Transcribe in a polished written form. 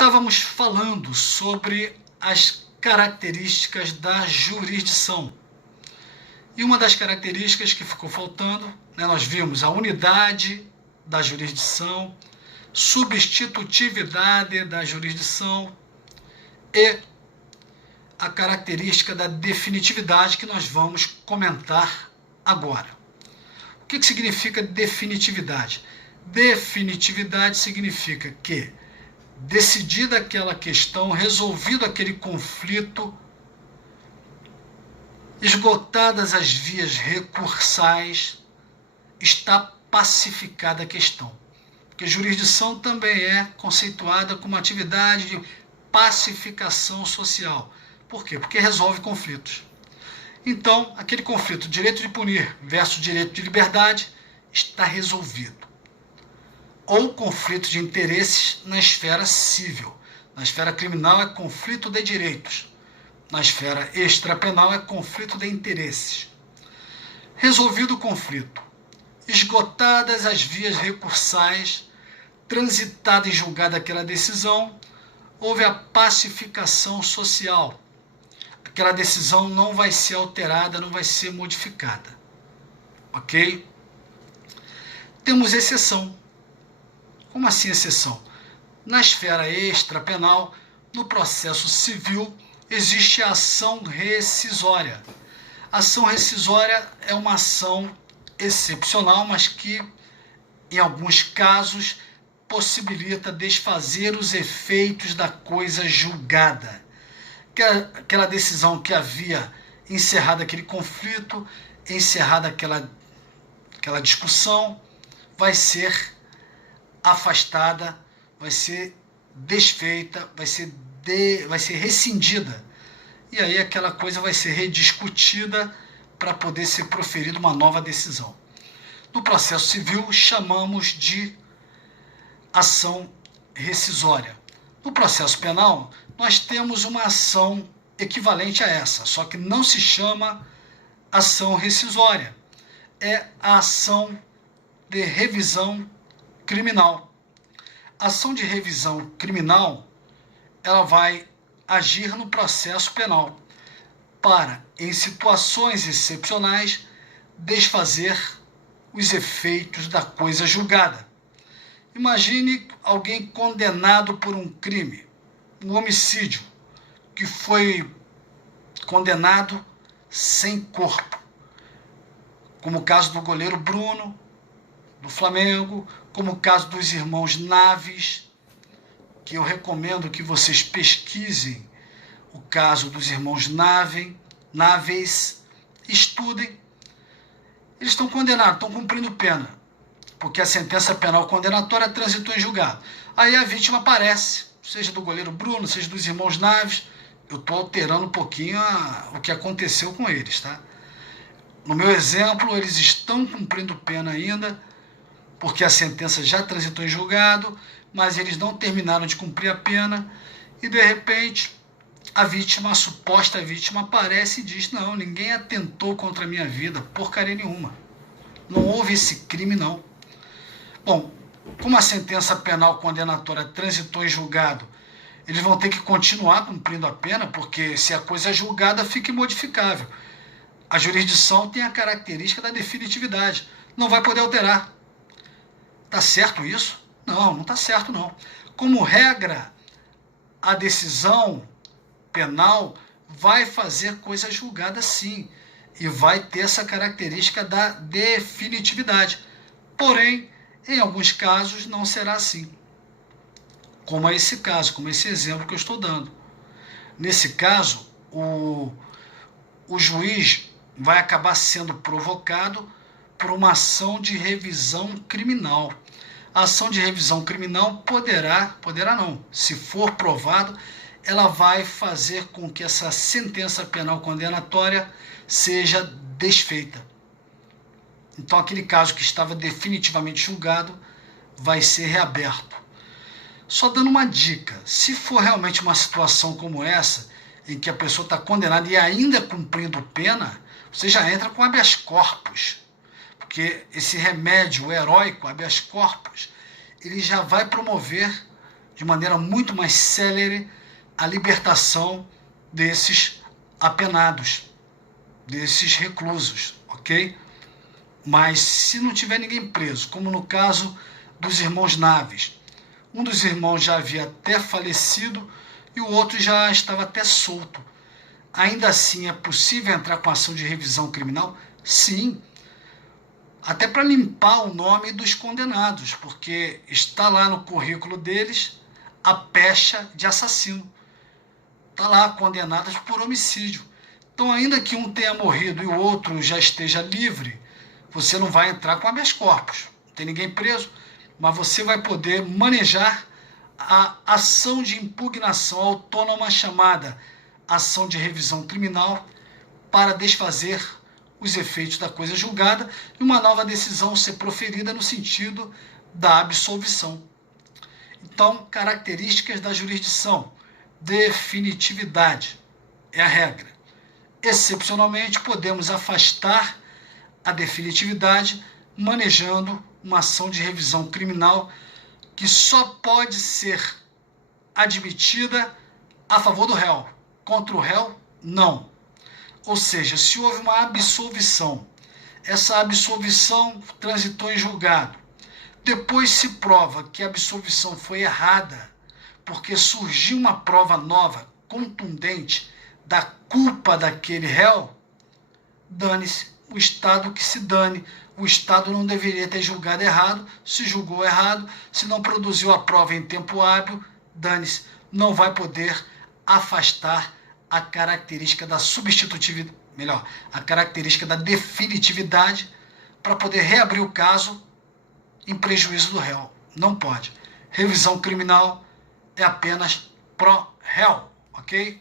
Estávamos falando sobre as características da jurisdição. E uma das características que ficou faltando, nós vimos a unidade da jurisdição, substitutividade da jurisdição e a característica da definitividade que nós vamos comentar agora. O que significa definitividade? Definitividade significa que, decidida aquela questão, resolvido aquele conflito, esgotadas as vias recursais, está pacificada a questão. Porque jurisdição também é conceituada como atividade de pacificação social. Por quê? Porque resolve conflitos. Então, aquele conflito, direito de punir versus direito de liberdade, está resolvido. Ou conflito de interesses na esfera civil. Na esfera criminal é conflito de direitos. Na esfera extrapenal é conflito de interesses. Resolvido o conflito, esgotadas as vias recursais, transitada e julgada aquela decisão, houve a pacificação social. Aquela decisão não vai ser alterada, não vai ser modificada. Ok? Temos exceção. Como assim exceção? Na esfera extrapenal, no processo civil, existe a ação rescisória. A ação rescisória é uma ação excepcional, mas que, em alguns casos, possibilita desfazer os efeitos da coisa julgada. Aquela decisão que havia encerrado aquele conflito, encerrada aquela discussão, vai ser afastada, vai ser desfeita, vai ser rescindida. E aí aquela coisa vai ser rediscutida para poder ser proferida uma nova decisão. No processo civil, chamamos de ação rescisória. No processo penal, nós temos uma ação equivalente a essa, só que não se chama ação rescisória. É a ação de revisão criminal. A ação de revisão criminal, ela vai agir no processo penal para, em situações excepcionais, desfazer os efeitos da coisa julgada. Imagine alguém condenado por um crime, um homicídio, que foi condenado sem corpo, como o caso do goleiro Bruno, do Flamengo, como o caso dos irmãos Naves, que eu recomendo que vocês pesquisem o caso dos irmãos Naves, estudem. Eles estão condenados, estão cumprindo pena, porque a sentença penal condenatória transitou em julgado. Aí a vítima aparece, seja do goleiro Bruno, seja dos irmãos Naves. Eu estou alterando um pouquinho o que aconteceu com eles, tá? No meu exemplo, eles estão cumprindo pena ainda, porque a sentença já transitou em julgado, mas eles não terminaram de cumprir a pena, e de repente a suposta vítima aparece e diz: não, ninguém atentou contra a minha vida, porcaria nenhuma. Não houve esse crime, não. Bom, como a sentença penal condenatória transitou em julgado, eles vão ter que continuar cumprindo a pena, porque se a coisa é julgada, fica imodificável. A jurisdição tem a característica da definitividade, não vai poder alterar. Está certo isso? Não, não está certo não. Como regra, a decisão penal vai fazer coisa julgada sim, e vai ter essa característica da definitividade. Porém, em alguns casos não será assim. Como é esse caso, como esse exemplo que eu estou dando. Nesse caso, o juiz vai acabar sendo provocado por uma ação de revisão criminal. A ação de revisão criminal poderá não, se for provado, ela vai fazer com que essa sentença penal condenatória seja desfeita. Então, aquele caso que estava definitivamente julgado vai ser reaberto. Só dando uma dica, se for realmente uma situação como essa, em que a pessoa está condenada e ainda cumprindo pena, você já entra com habeas corpus. Porque esse remédio heróico, habeas corpus, ele já vai promover de maneira muito mais célere a libertação desses apenados, desses reclusos, ok? Mas se não tiver ninguém preso, como no caso dos irmãos Naves, um dos irmãos já havia até falecido e o outro já estava até solto. Ainda assim, é possível entrar com ação de revisão criminal? Sim, até para limpar o nome dos condenados, porque está lá no currículo deles a pecha de assassino. Está lá, condenadas por homicídio. Então, ainda que um tenha morrido e o outro já esteja livre, você não vai entrar com habeas corpus. Não tem ninguém preso, mas você vai poder manejar a ação de impugnação autônoma chamada ação de revisão criminal para desfazer os efeitos da coisa julgada e uma nova decisão ser proferida no sentido da absolvição. Então, características da jurisdição. Definitividade é a regra. Excepcionalmente, podemos afastar a definitividade manejando uma ação de revisão criminal que só pode ser admitida a favor do réu. Contra o réu, não. Ou seja, se houve uma absolvição, essa absolvição transitou em julgado, depois se prova que a absolvição foi errada, porque surgiu uma prova nova, contundente, da culpa daquele réu, dane-se, o Estado que se dane. O Estado não deveria ter julgado errado, se julgou errado, se não produziu a prova em tempo hábil, dane-se, não vai poder afastar a característica da substitutividade, melhor, a característica da definitividade para poder reabrir o caso em prejuízo do réu. Não pode. Revisão criminal é apenas pró réu, ok?